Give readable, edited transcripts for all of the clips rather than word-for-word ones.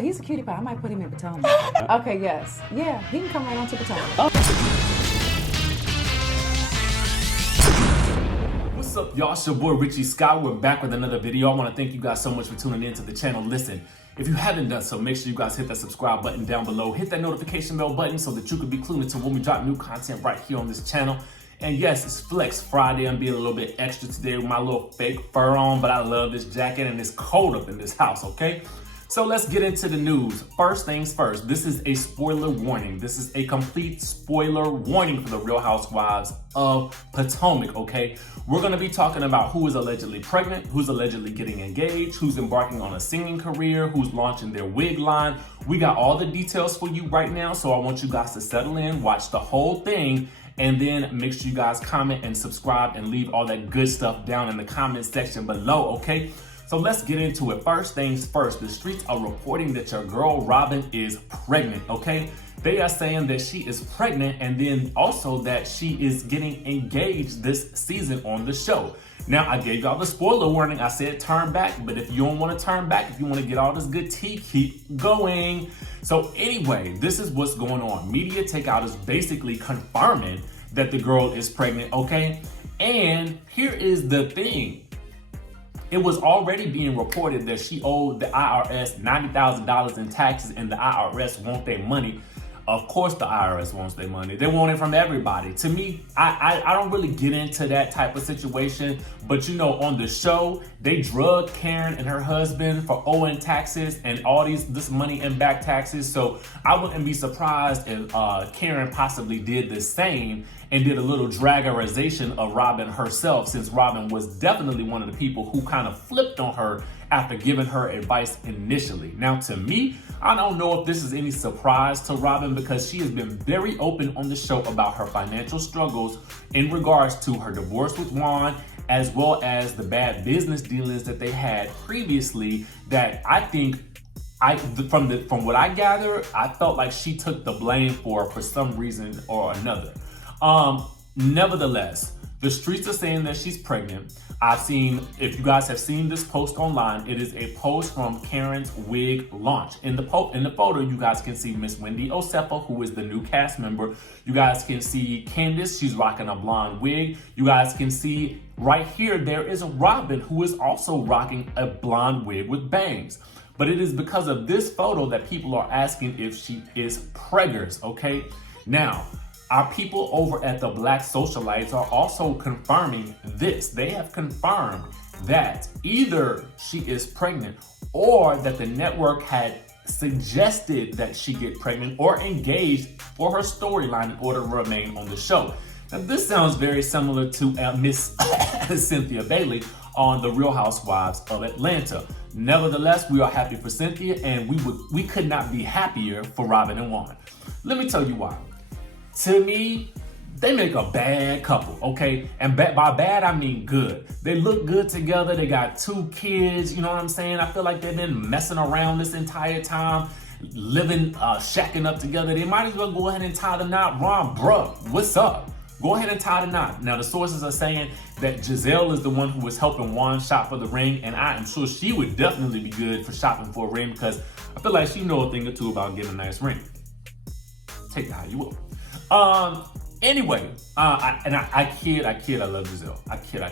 He's a cutie pie. I might put him in Potomac. Okay, yes. Yeah, he can come right on to Potomac. What's up, y'all? It's your boy Richie Scott. We're back with another video. I want to thank you guys so much for tuning in to the channel. Listen, if you haven't done so, make sure you guys hit that subscribe button down below. Hit that notification bell button so that you can be clued into when we drop new content right here on this channel. And yes, it's Flex Friday. I'm being a little bit extra today with my little fake fur on, but I love this jacket and it's cold up in this house, okay? So let's get into the news. First things first, this is a spoiler warning. This is a complete spoiler warning for the Real Housewives of Potomac, okay? We're gonna be talking about who is allegedly pregnant, who's allegedly getting engaged, who's embarking on a singing career, who's launching their wig line. We got all the details for you right now, so I want you guys to settle in, watch the whole thing, and then make sure you guys comment and subscribe and leave all that good stuff down in the comment section below, okay? So let's get into it. First things first, the streets are reporting that your girl Robyn is pregnant, okay? They are saying that she is pregnant and then also that she is getting engaged this season on the show. Now, I gave y'all the spoiler warning. I said turn back, but if you don't want to turn back, if you want to get all this good tea, keep going. So anyway, this is what's going on. Media Takeout is basically confirming that the girl is pregnant, okay? And here is the thing. It was already being reported that she owed the IRS $90,000 in taxes and the IRS want their money. Of course the IRS wants their money. They want it from everybody. To me, I don't really get into that type of situation, but you know, on the show, they drugged Karen and her husband for owing taxes and all this money in back taxes. So I wouldn't be surprised if Karen possibly did the same and did a little dragarization of Robyn herself, since Robyn was definitely one of the people who kind of flipped on her after giving her advice initially. Now, to me, I don't know if this is any surprise to Robyn because she has been very open on the show about her financial struggles in regards to her divorce with Juan, as well as the bad business dealings that they had previously that I think from what I gather, I felt like she took the blame for some reason or another. Nevertheless, the streets are saying that she's pregnant. If you guys have seen this post online, it is a post from Karen's wig launch. In the photo, you guys can see Miss Wendy Osefa, who is the new cast member. You guys can see Candiace, she's rocking a blonde wig. You guys can see right here, there is Robyn, who is also rocking a blonde wig with bangs. But it is because of this photo that people are asking if she is preggers, okay? Now, our people over at the Black Socialites are also confirming this. They have confirmed that either she is pregnant or that the network had suggested that she get pregnant or engaged for her storyline in order to remain on the show. Now, this sounds very similar to Miss Cynthia Bailey on The Real Housewives of Atlanta. Nevertheless, we are happy for Cynthia, and we could not be happier for Robyn and Juan. Let me tell you why. To me, they make a bad couple, okay? And by bad, I mean good. They look good together. They got 2 kids, you know what I'm saying? I feel like they've been messing around this entire time, living, shacking up together. They might as well go ahead and tie the knot. Ron, bruh, what's up? Go ahead and tie the knot. Now, the sources are saying that Giselle is the one who was helping Juan shop for the ring, and I am sure she would definitely be good for shopping for a ring because I feel like she knows a thing or two about getting a nice ring. Take it how you will. Anyway, I kid, I love Giselle. I kid.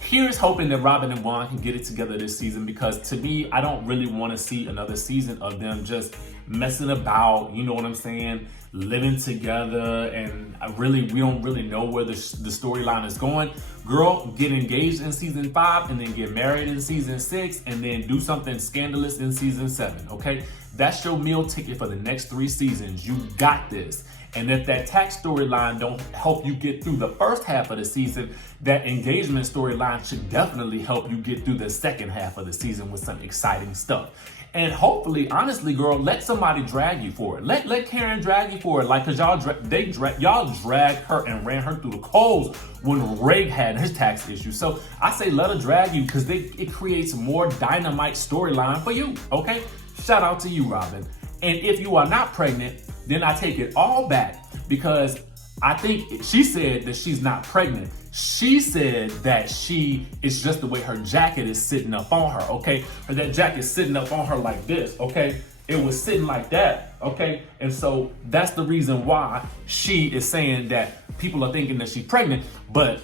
Here's hoping that Robyn and Juan can get it together this season, because to me, I don't really want to see another season of them just messing about, you know what I'm saying, living together, and we don't really know where the storyline is going. Girl, get engaged in season 5 and then get married in season 6 and then do something scandalous in season 7, okay? That's your meal ticket for the next 3 seasons. You got this. And if that tax storyline don't help you get through the first half of the season, that engagement storyline should definitely help you get through the second half of the season with some exciting stuff. And hopefully, honestly, girl, let somebody drag you for it. Let Karen drag you for it, like, cause y'all dragged her and ran her through the coals when Ray had his tax issue. So I say let her drag you, cause it creates more dynamite storyline for you. Okay, shout out to you, Robyn. And if you are not pregnant, then I take it all back, because I think she said that she's not pregnant. She said that it's just the way her jacket is sitting up on her, okay? Or that jacket is sitting up on her like this, okay? It was sitting like that, okay? And so that's the reason why she is saying that people are thinking that she's pregnant. But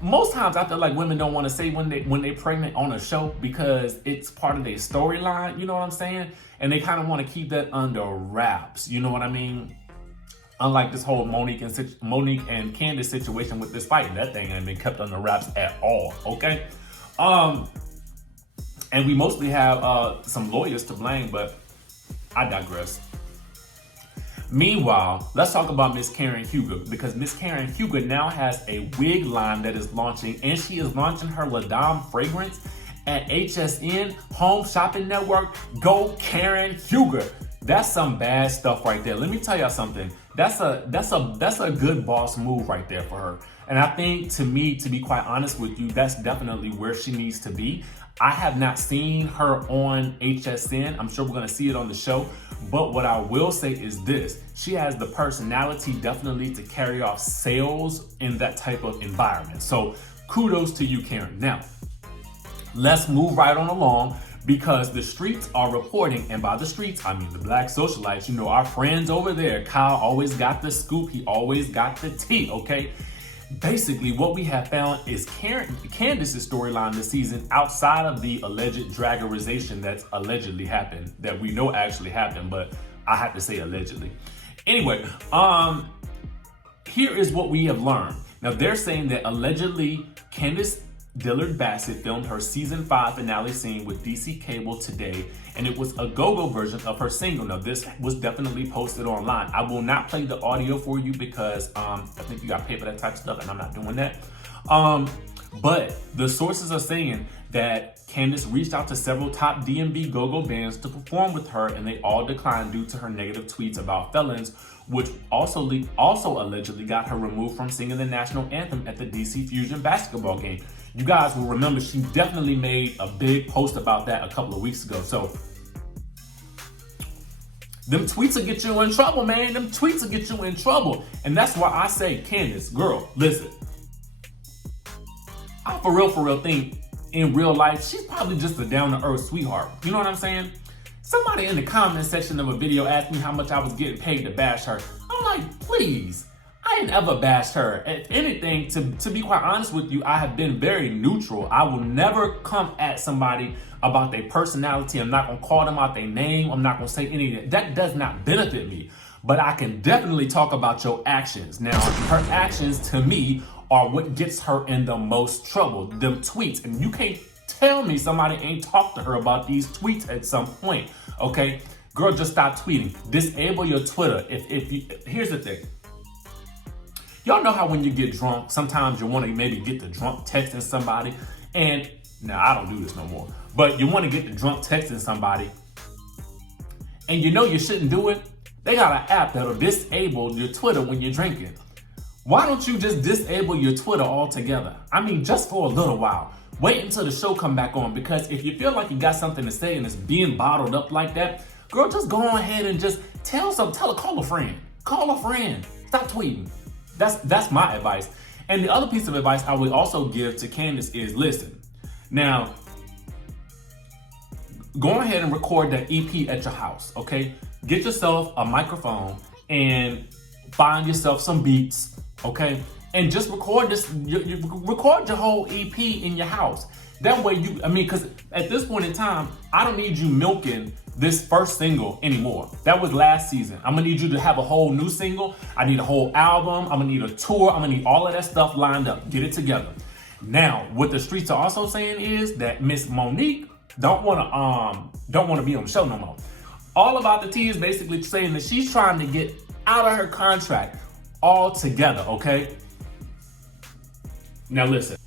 most times I feel like women don't want to say when they're pregnant on a show because it's part of their storyline, you know what I'm saying? And they kind of want to keep that under wraps, you know what I mean? Unlike this whole Monique and Candiace situation with this fight, that thing ain't been kept under wraps at all, okay? And we mostly have some lawyers to blame, but I digress. Meanwhile, let's talk about Miss Karen Huger, because Miss Karen Huger now has a wig line that is launching, and she is launching her La Dame fragrance at HSN Home Shopping Network. Go Karen Huger. That's some bad stuff right there. Let me tell y'all something. That's a good boss move right there for her. And I think, to me, to be quite honest with you, that's definitely where she needs to be. I have not seen her on HSN. I'm sure we're gonna see it on the show. But what I will say is this: she has the personality definitely to carry off sales in that type of environment. So kudos to you, Karen. Now, let's move right on along, because the streets are reporting, and by the streets, I mean the black socialites, you know, our friends over there. Kyle always got the scoop. He always got the tea, okay? Basically, what we have found is Candiace's storyline this season, outside of the alleged draggerization that's allegedly happened, that we know actually happened, but I have to say allegedly. Anyway, here is what we have learned. Now, they're saying that allegedly Candiace Dillard Bassett filmed her season 5 finale scene with DC Cable today, and it was a go-go version of her single. Now, this was definitely posted online. I will not play the audio for you because I think you got to pay for that type of stuff, and I'm not doing that. But the sources are saying that Candiace reached out to several top DMV go-go bands to perform with her, and they all declined due to her negative tweets about felons, which also allegedly got her removed from singing the national anthem at the DC Fusion basketball game. You guys will remember she definitely made a big post about that a couple of weeks ago. So them tweets will get you in trouble, man. Them tweets will get you in trouble. And that's why I say, Candiace, girl, listen. I for real think in real life, she's probably just a down-to-earth sweetheart. You know what I'm saying? Somebody in the comment section of a video asked me how much I was getting paid to bash her. I'm like, please. I ain't ever bashed her. If anything, to be quite honest with you, I have been very neutral. I will never come at somebody about their personality. I'm not gonna call them out their name. I'm not gonna say any of that. That does not benefit me. But I can definitely talk about your actions. Now, her actions to me are what gets her in the most trouble. Them tweets. And you can't tell me somebody ain't talked to her about these tweets at some point, okay? Girl, just stop tweeting. Disable your Twitter. Here's the thing. Y'all know how when you get drunk, sometimes you want to maybe get the drunk texting somebody, and now I don't do this no more, but you want to get the drunk texting somebody, and you know you shouldn't do it. They got an app that'll disable your Twitter when you're drinking. Why don't you just disable your Twitter altogether? I mean, just for a little while. Wait until the show come back on, because if you feel like you got something to say and it's being bottled up like that, girl, just go on ahead and just call a friend. Call a friend. Stop tweeting. That's my advice. And the other piece of advice I would also give to Candiace is, listen, now, go ahead and record that EP at your house, okay? Get yourself a microphone and find yourself some beats, okay? And just record this, record your whole EP in your house. That way because at this point in time, I don't need you milking this first single anymore. That was last season. I'm gonna need you to have a whole new single. I need a whole album. I'm gonna need a tour. I'm gonna need all of that stuff lined up. Get it together. Now, what the streets are also saying is that Miss Monique don't wanna be on the show no more. All About the Tea is basically saying that she's trying to get out of her contract altogether, okay? Now listen.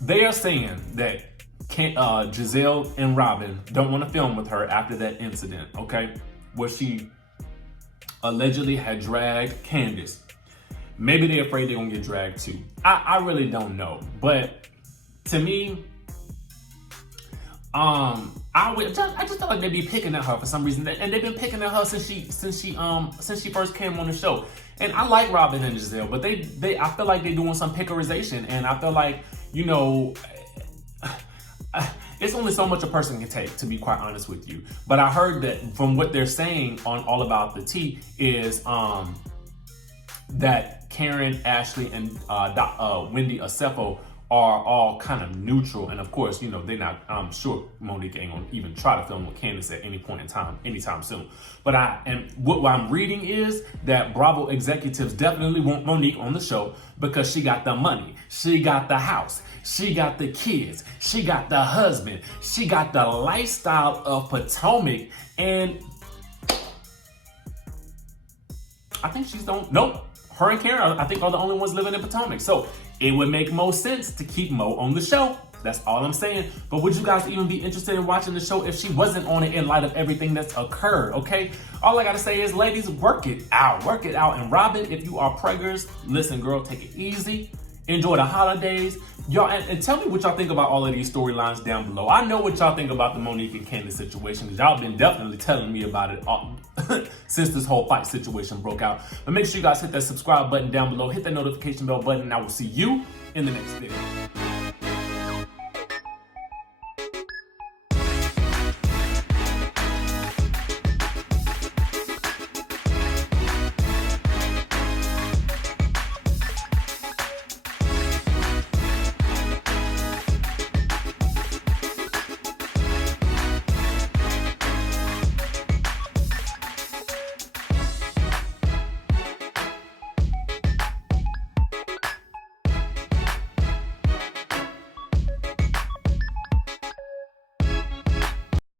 They are saying that Giselle and Robyn don't want to film with her after that incident, okay? Where she allegedly had dragged Candiace. Maybe they're afraid they're going to get dragged too. I really don't know. But to me, I just feel like they be picking at her for some reason, and they've been picking at her since she first came on the show. And I like Robyn and Giselle, but I feel like they're doing some pickerization, and I feel like, you know, it's only so much a person can take, to be quite honest with you. But I heard that from what they're saying on All About the Tea is that Karen, Ashley, and Wendy Osefo are all kind of neutral, and of course, you know, they're not. I'm sure Monique ain't gonna even try to film with Candiace at any point in time, anytime soon. But what I'm reading is that Bravo executives definitely want Monique on the show because she got the money, she got the house, she got the kids, she got the husband, she got the lifestyle of Potomac, and I think nope. Her and Karen, I think, are the only ones living in Potomac. So it would make most sense to keep Mo on the show. That's all I'm saying. But would you guys even be interested in watching the show if she wasn't on it in light of everything that's occurred, okay? All I gotta say is, ladies, work it out. Work it out. And Robyn, if you are preggers, listen, girl, take it easy. Enjoy the holidays. Y'all, and tell me what y'all think about all of these storylines down below. I know what y'all think about the Monique and Candiace situation, because y'all been definitely telling me about it since this whole fight situation broke out. But make sure you guys hit that subscribe button down below, hit that notification bell button, and I will see you in the next video.